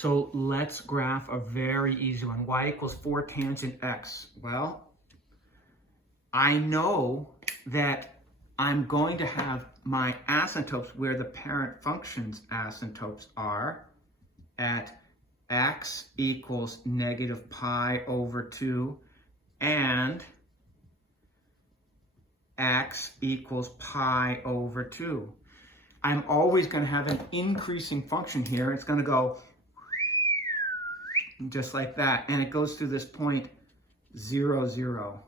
So let's graph a very easy one. Y equals 4 tangent x. Well, I know that I'm going to have my asymptotes where the parent function's asymptotes are at x equals negative pi over 2 and x equals pi over 2. I'm always going to have an increasing function here. It's going to go just like that, and it goes through this point 0, 0.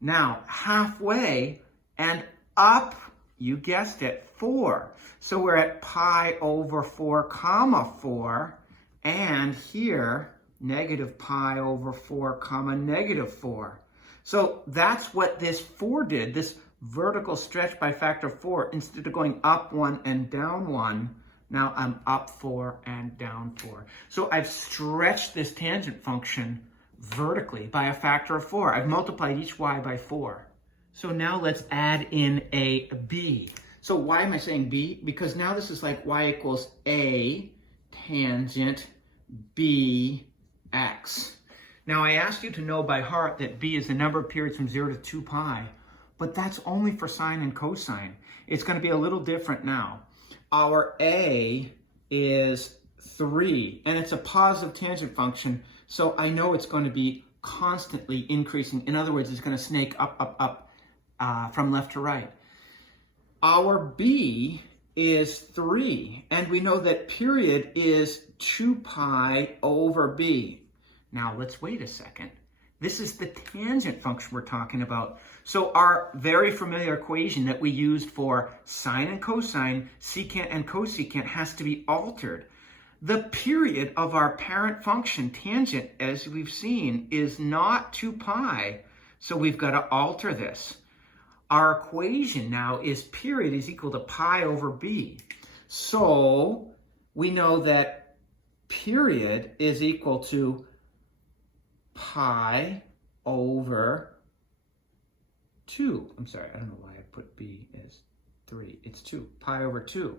Now, halfway and up, you guessed it, 4. So we're at pi over 4 comma 4, and here, negative pi over 4 comma negative 4. So that's what this 4 did, this vertical stretch by factor of 4. Instead of going up 1 and down 1, now I'm up 4 and down 4. So I've stretched this tangent function vertically by a factor of 4. I've multiplied each y by 4. So now let's add in a b. So why am I saying b? Because now this is like y equals a tangent bx. Now I asked you to know by heart that b is the number of periods from 0 to 2 pi, but that's only for sine and cosine. It's going to be a little different now. Our a is 3, and it's a positive tangent function, so I know it's going to be constantly increasing. In other words, it's going to snake up, up, up from left to right. Our b is 3, and we know that period is 2 pi over b. Now, let's wait a second. This is the tangent function we're talking about. So our very familiar equation that we used for sine and cosine, secant and cosecant, has to be altered. The period of our parent function, tangent, as we've seen, is not 2 pi. So we've got to alter this. Our equation now is period is equal to pi over b. So we know that period is equal to pi over 2. I'm sorry, I don't know why I put b as 3. It's 2. Pi over 2.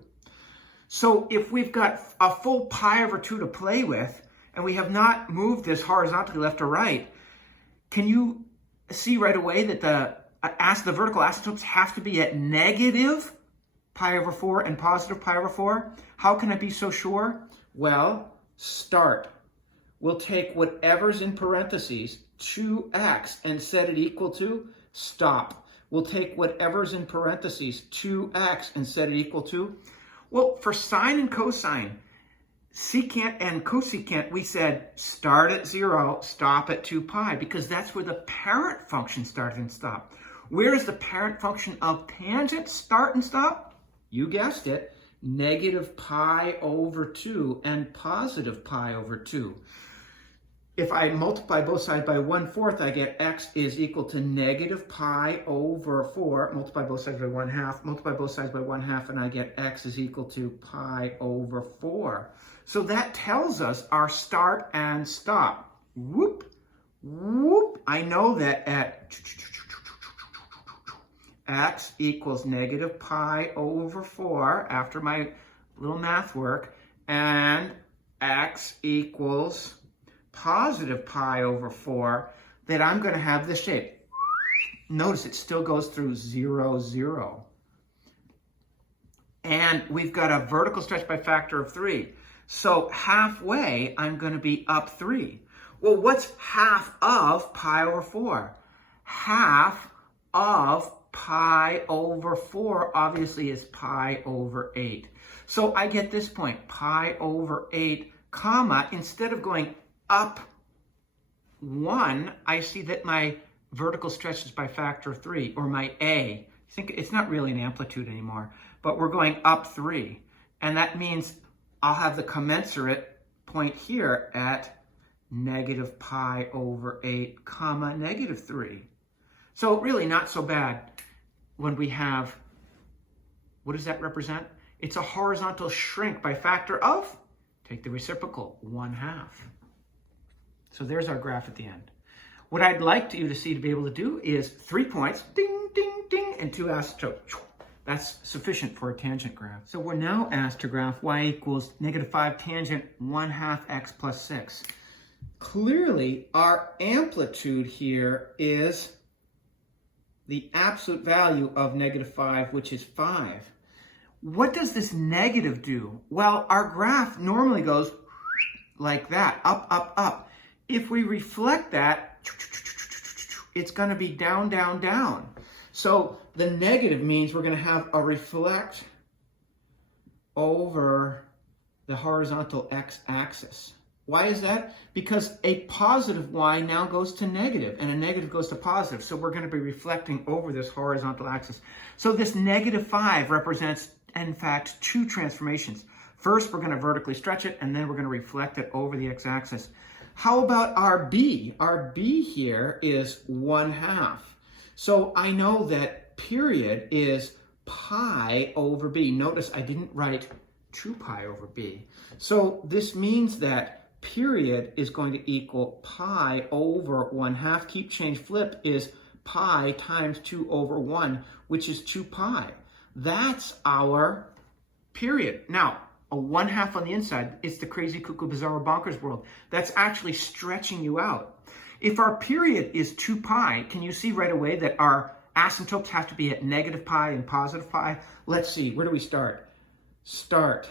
So if we've got a full pi over 2 to play with, and we have not moved this horizontally left or right, can you see right away that the vertical asymptotes have to be at negative pi over 4 and positive pi over 4? How can I be so sure? Well, start. We'll take whatever's in parentheses, 2x, and set it equal to stop. We'll take whatever's in parentheses, 2x, and set it equal to, well, for sine and cosine, secant and cosecant, we said start at 0, stop at 2 pi, because that's where the parent function started and stopped. Where is the parent function of tangent start and stop? You guessed it, negative pi over 2 and positive pi over 2. If I multiply both sides by 1/4, I get x is equal to negative pi over 4. Multiply both sides by 1/2. Multiply both sides by 1/2, and I get x is equal to pi over 4. So that tells us our start and stop. Whoop, whoop. I know that at x equals negative pi over 4 after my little math work, and x equals positive pi over 4, that I'm going to have this shape. Notice it still goes through 0, 0. And we've got a vertical stretch by factor of 3. So halfway, I'm going to be up 3. Well, what's half of pi over 4? Half of pi over 4 obviously is pi over 8. So I get this point, pi over 8, comma, instead of going up 1, I see that my vertical stretch is by factor of 3, or my a. Think it's not really an amplitude anymore, but we're going up 3. And that means I'll have the commensurate point here at negative pi over 8, comma, negative 3. So really not so bad when we have, what does that represent? It's a horizontal shrink by factor of, take the reciprocal, 1/2. So there's our graph at the end. What I'd like you to see to be able to do is 3 points, ding, ding, ding, and 2 asymptotes. That's sufficient for a tangent graph. So we're now asked to graph y equals -5 tangent 1/2 x plus 6. Clearly, our amplitude here is the absolute value of -5, which is 5. What does this negative do? Well, our graph normally goes like that, up, up, up. If we reflect that, it's going to be down, down, down. So the negative means we're going to have a reflect over the horizontal x-axis. Why is that? Because a positive y now goes to negative, and a negative goes to positive. So we're going to be reflecting over this horizontal axis. So this -5 represents, in fact, two transformations. First, we're going to vertically stretch it, and then we're going to reflect it over the x-axis. How about our b? Our b here is 1/2. So I know that period is pi over b. Notice I didn't write 2 pi over b. So this means that period is going to equal pi over 1/2. Keep, change, flip is pi times 2 over 1, which is 2 pi. That's our period. Now, a 1/2 on the inside, it's the crazy, cuckoo, bizarro, bonkers world. That's actually stretching you out. If our period is 2 pi, can you see right away that our asymptotes have to be at -pi and +pi? Let's see, where do we start? Start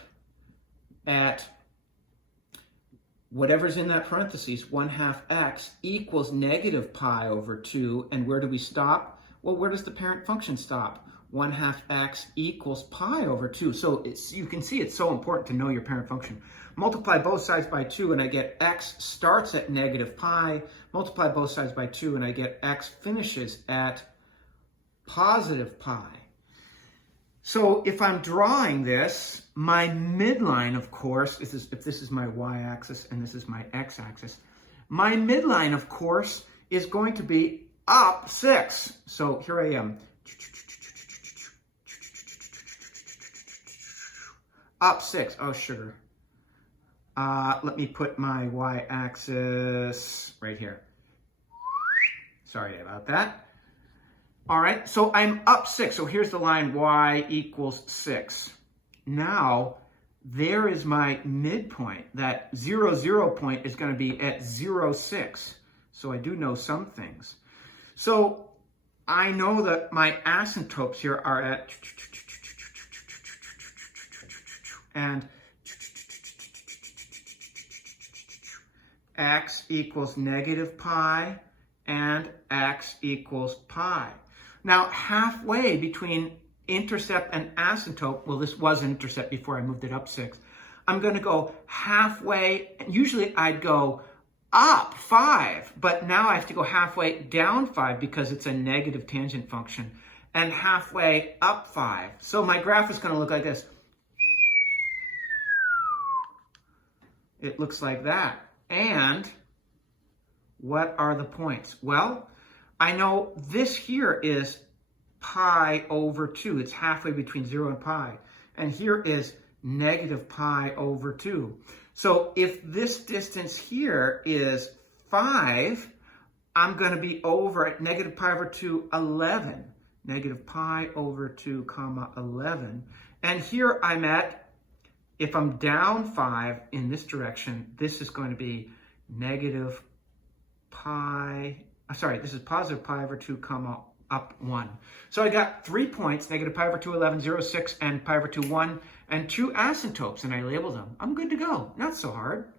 at whatever's in that parentheses, 1/2 x equals -pi over 2. And where do we stop? Well, where does the parent function stop? 1/2 x equals pi over 2. So you can see it's so important to know your parent function. Multiply both sides by 2 and I get x starts at -pi. Multiply both sides by 2 and I get x finishes at +pi. So if I'm drawing this, my midline, of course, if this is my y-axis and this is my x-axis, my midline, of course, is going to be up 6. So here I am. Up 6. Oh, sugar. Let me put my y-axis right here. Sorry about that. All right, so I'm up 6. So here's the line y equals 6. Now, there is my midpoint. That 0, 0 point is going to be at 0, 6. So I do know some things. So I know that my asymptotes here are at, and x equals -pi and x equals pi. Now, halfway between intercept and asymptote, well, this was an intercept before I moved it up 6. I'm going to go halfway. Usually I'd go up 5, but now I have to go halfway down 5 because it's a negative tangent function, and halfway up 5. So my graph is going to look like this. It looks like that. And what are the points? Well, I know this here is pi over 2. It's halfway between 0 and pi. And here is -pi over 2. So if this distance here is 5, I'm going to be over at -pi over 2, 11. -pi over 2, comma 11. And here I'm at, if I'm down 5 in this direction, this is going to be this is +pi over 2, comma up 1. So I got 3 points, -pi over 2, 11, 0, 6, and pi over 2, 1, and 2 asymptotes, and I labeled them. I'm good to go. Not so hard.